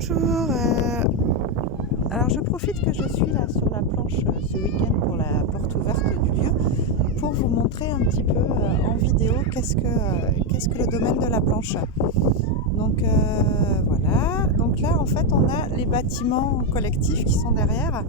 Bonjour, alors je profite que je suis là sur la planche ce week-end pour la porte ouverte du lieu pour vous montrer un petit peu en vidéo qu'est-ce que le domaine de la planche. Donc voilà, donc là en fait on a les bâtiments collectifs qui sont derrière,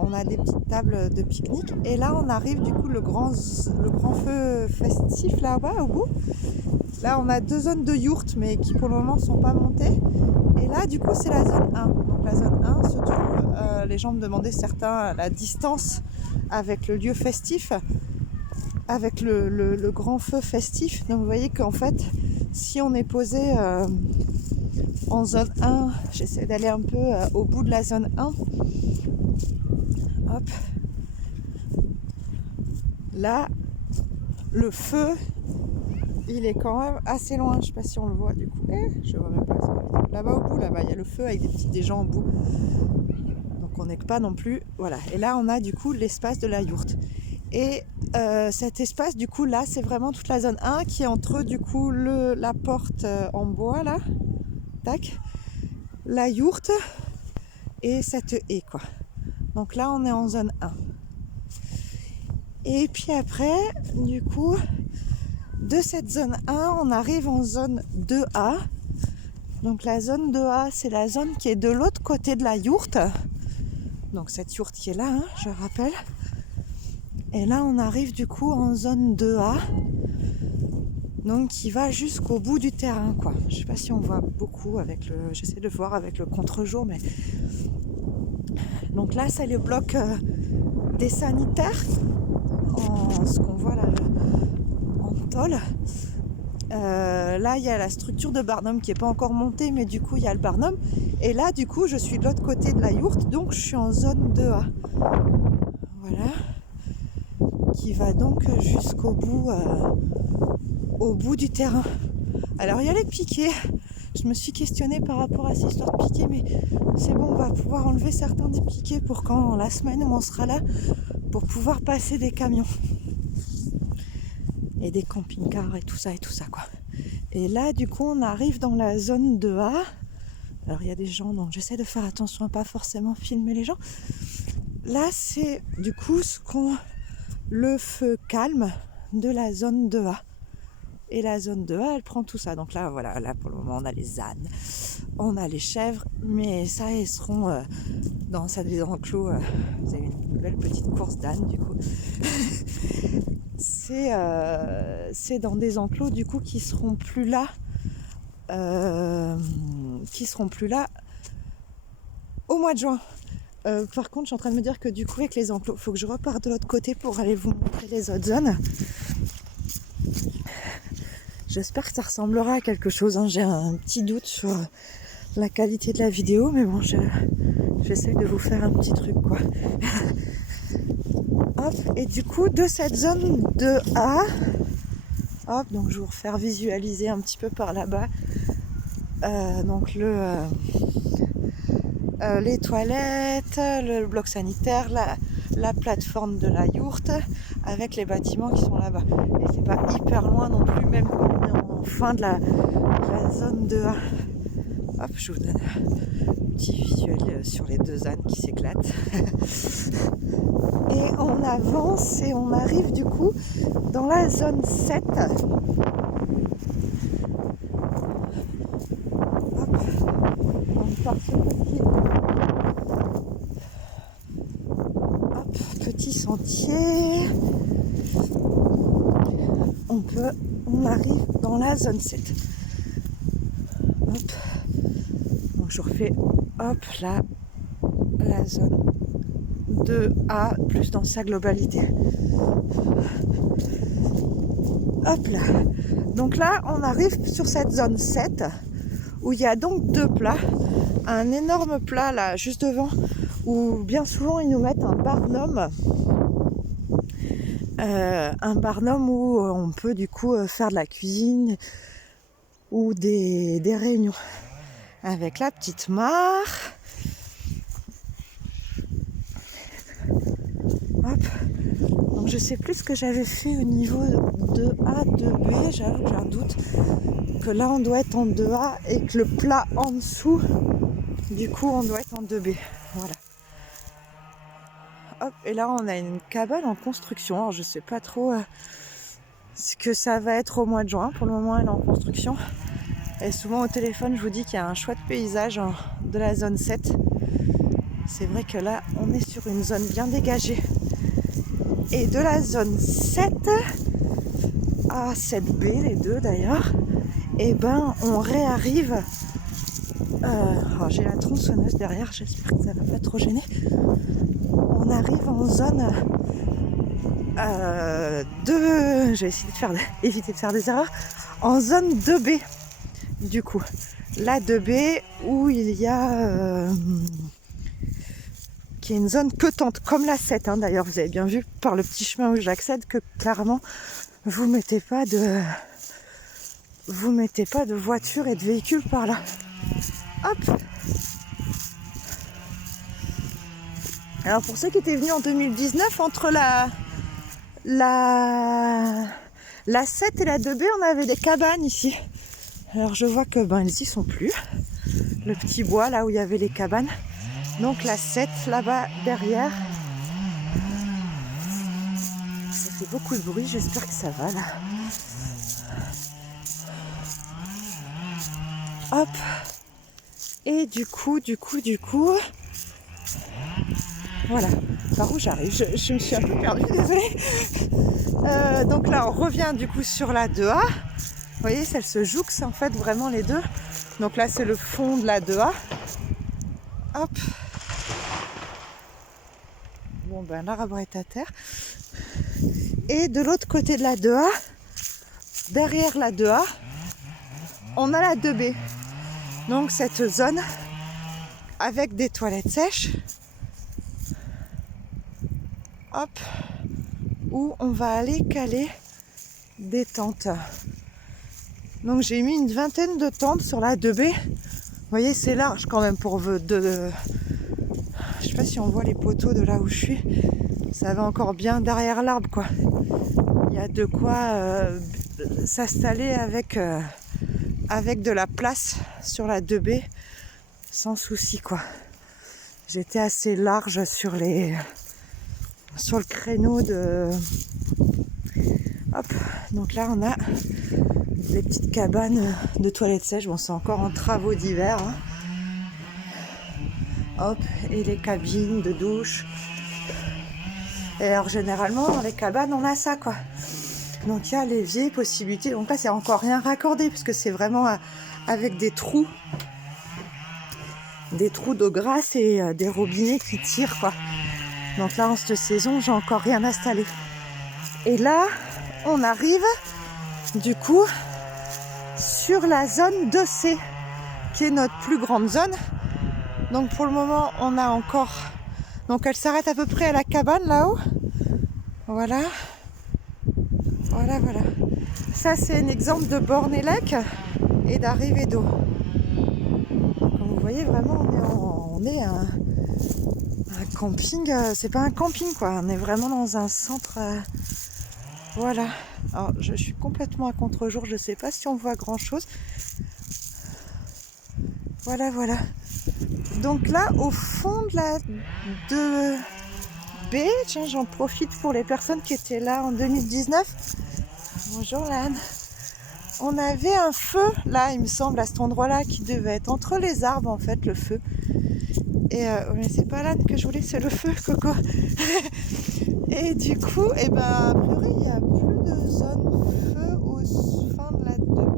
on a des petites tables de pique-nique et là on arrive du coup le grand feu festif là-bas au bout. Là on a 2 zones de yourtes mais qui pour le moment ne sont pas montées. Et là, du coup, c'est la zone 1. Donc la zone 1 se trouve, les gens me demandaient certains la distance avec le lieu festif, avec le grand feu festif. Donc vous voyez qu'en fait, si on est posé en zone 1, j'essaie d'aller un peu au bout de la zone 1. Hop. Là, le feu, il est quand même assez loin. Je sais pas si on le voit du coup. Je vois même pas. Là-bas au bout, là-bas, il y a le feu avec des gens au bout. Donc on n'est pas non plus. Voilà. Et là, on a du coup l'espace de la yourte. Et cet espace, du coup, là, c'est vraiment toute la zone 1 qui est entre du coup la porte en bois là, tac, la yourte et cette haie quoi. Donc là, on est en zone 1. Et puis après, du coup, de cette zone 1, on arrive en zone 2A. Donc la zone 2A, c'est la zone qui est de l'autre côté de la yourte. Donc cette yourte qui est là, hein, je rappelle. Et là, on arrive du coup en zone 2A. Donc qui va jusqu'au bout du terrain, quoi. Je sais pas si on voit beaucoup avec le... J'essaie de voir avec le contre-jour, mais... Donc là, c'est le bloc des sanitaires. Ce qu'on voit là, en tôle. Là il y a la structure de Barnum qui n'est pas encore montée, mais du coup il y a le Barnum. Et là du coup je suis de l'autre côté de la yourte, donc je suis en zone 2A. Voilà. Qui va donc jusqu'au bout, au bout du terrain. Alors il y a les piquets. Je me suis questionnée par rapport à cette histoire de piquets, mais c'est bon, on va pouvoir enlever certains des piquets pour quand la semaine où on sera là, pour pouvoir passer des camions. Et des camping-cars et tout ça quoi. Et là du coup on arrive dans la zone 2A. Alors il y a des gens, donc j'essaie de faire attention à pas forcément filmer les gens. Là c'est du coup le feu calme de la zone 2A. Et la zone 2A elle prend tout ça. Donc là voilà, là pour le moment on a les ânes, on a les chèvres, mais ça elles seront dans des enclos. Vous avez une belle petite course d'ânes du coup. C'est dans des enclos du coup qui seront plus là au mois de juin. Par contre je suis en train de me dire que du coup avec les enclos il faut que je reparte de l'autre côté pour aller vous montrer les autres zones. J'espère que ça ressemblera à quelque chose, hein. J'ai un petit doute sur la qualité de la vidéo, mais bon j'essaie de vous faire un petit truc quoi. Hop, et du coup de cette zone 2A, hop, donc je vais vous refaire visualiser un petit peu par là-bas. Donc les toilettes, le bloc sanitaire, la plateforme de la yourte avec les bâtiments qui sont là-bas. Et c'est pas hyper loin non plus, même quand on est en fin de la zone 2A. Hop, je vous donne un petit visuel sur les 2 ânes qui s'éclatent. Et on avance et on arrive du coup dans la zone 7. Hop, on part sur petit sentier. On arrive dans la zone 7. Hop. Donc je refais hop là la zone 2A plus dans sa globalité. Hop là. Donc là on arrive sur cette zone 7 où il y a donc 2 plats. Un énorme plat là juste devant où bien souvent ils nous mettent un barnum. Un barnum où on peut du coup faire de la cuisine ou des réunions avec la petite mare. Hop. Donc je sais plus ce que j'avais fait au niveau de A, de B, j'avoue que j'ai un doute que là on doit être en 2A et que le plat en dessous Du coup, on doit être en 2B. Voilà. Hop, et là, on a une cabane en construction. Alors, je sais pas trop ce que ça va être au mois de juin. Pour le moment, elle est en construction. Et souvent, au téléphone, je vous dis qu'il y a un chouette paysage de la zone 7. C'est vrai que là, on est sur une zone bien dégagée. Et de la zone 7 à 7B, les deux d'ailleurs, et ben on réarrive. Alors j'ai la tronçonneuse derrière, j'espère que ça va pas trop gêner. On arrive en zone je vais essayer éviter de faire des erreurs. En zone 2B, du coup. La 2B où il y a qui est une zone petante, comme la 7 hein, d'ailleurs. Vous avez bien vu par le petit chemin où j'accède que clairement vous mettez pas de voitures et de véhicules par là. Hop. Alors pour ceux qui étaient venus en 2019, entre la 7 et la 2B, on avait des cabanes ici. Alors je vois que ils y sont plus. Le petit bois là où il y avait les cabanes. Donc la 7 là-bas derrière. Ça fait beaucoup de bruit, j'espère que ça va là. Hop. Et du coup. Voilà. Par où j'arrive, je me suis un peu perdue, désolée. Donc là on revient du coup sur la 2A. Vous voyez, elles se jouxent en fait vraiment les deux. Donc là c'est le fond de la 2A. Hop. Bon l'arbre est à terre. Et de l'autre côté de la 2A, derrière la 2A, on a la 2B. Donc cette zone avec des toilettes sèches. Hop. Où on va aller caler des tentes. Donc j'ai mis une vingtaine de tentes sur la 2B. Vous voyez, c'est large quand même pour je sais pas si on voit les poteaux de là où je suis. Ça va encore bien derrière l'arbre quoi. Il y a de quoi s'installer avec de la place sur la 2B sans souci quoi. J'étais assez large sur le créneau de... Hop, donc là on a les petites cabanes de toilettes sèches. Bon, c'est encore en travaux d'hiver. Hein. Hop, et les cabines de douche. Et alors généralement dans les cabanes on a ça quoi. Donc il y a les vieilles possibilités. Donc là c'est encore rien raccordé puisque c'est vraiment avec des trous d'eau grasse et des robinets qui tirent quoi. Donc là en cette saison j'ai encore rien installé. Et là on arrive du coup sur la zone 2C qui est notre plus grande zone. Donc pour le moment on a encore, donc elle s'arrête à peu près à la cabane là-haut. Voilà. Ça c'est un exemple de bornélec et d'arrivée d'eau. Comme vous voyez vraiment on est un camping, c'est pas un camping quoi, on est vraiment dans un centre. Voilà. Alors je suis complètement à contre-jour, je sais pas si on voit grand chose. Voilà. Donc là au fond de la 2B, tiens j'en profite pour les personnes qui étaient là en 2019. Bonjour Lannes. On avait un feu là il me semble à cet endroit là qui devait être entre les arbres en fait le feu. Et mais c'est pas Lannes que je voulais, c'est le feu Coco. Et du coup a priori il n'y a plus de zone feu au fin de la 2B.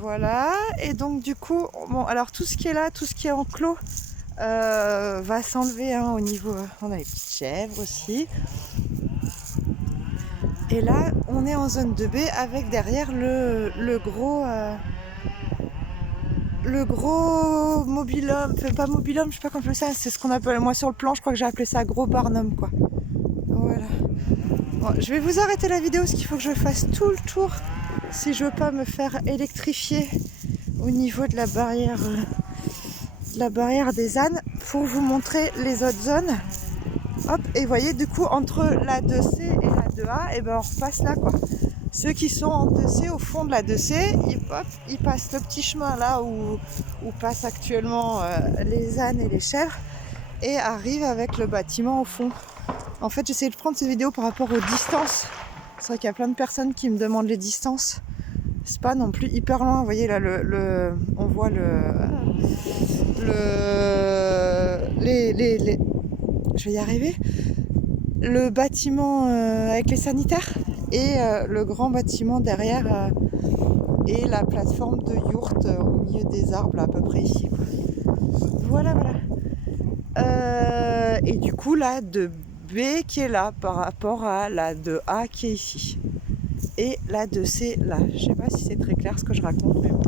Voilà, et donc du coup, bon alors tout ce qui est là, tout ce qui est enclos va s'enlever hein, au niveau. On a les petites chèvres aussi. Et là, on est en zone 2B avec derrière le gros mobil-home, enfin pas mobil-home, je sais pas comment on appelle ça, c'est ce qu'on appelle, moi sur le plan, je crois que j'ai appelé ça gros barnum quoi. Voilà. Bon, je vais vous arrêter la vidéo parce qu'il faut que je fasse tout le tour si je veux pas me faire électrifier au niveau de la barrière des ânes pour vous montrer les autres zones. Hop, et vous voyez du coup entre la 2C et la 2A, on repasse là quoi. Ceux qui sont en 2C, au fond de la 2C, ils passent le petit chemin là où passent actuellement les ânes et les chèvres et arrivent avec le bâtiment au fond. En fait, j'essaie de prendre ces vidéos par rapport aux distances. C'est vrai qu'il y a plein de personnes qui me demandent les distances. C'est pas non plus hyper loin. Vous voyez là, on voit je vais y arriver. Le bâtiment avec les sanitaires et le grand bâtiment derrière et la plateforme de yourte au milieu des arbres là, à peu près ici. Voilà. Et du coup la de B qui est là par rapport à la de A qui est ici. Et la de C là. Je sais pas si c'est très clair ce que je raconte, mais bon.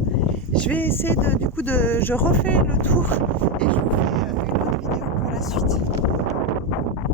Je vais essayer je refais le tour et je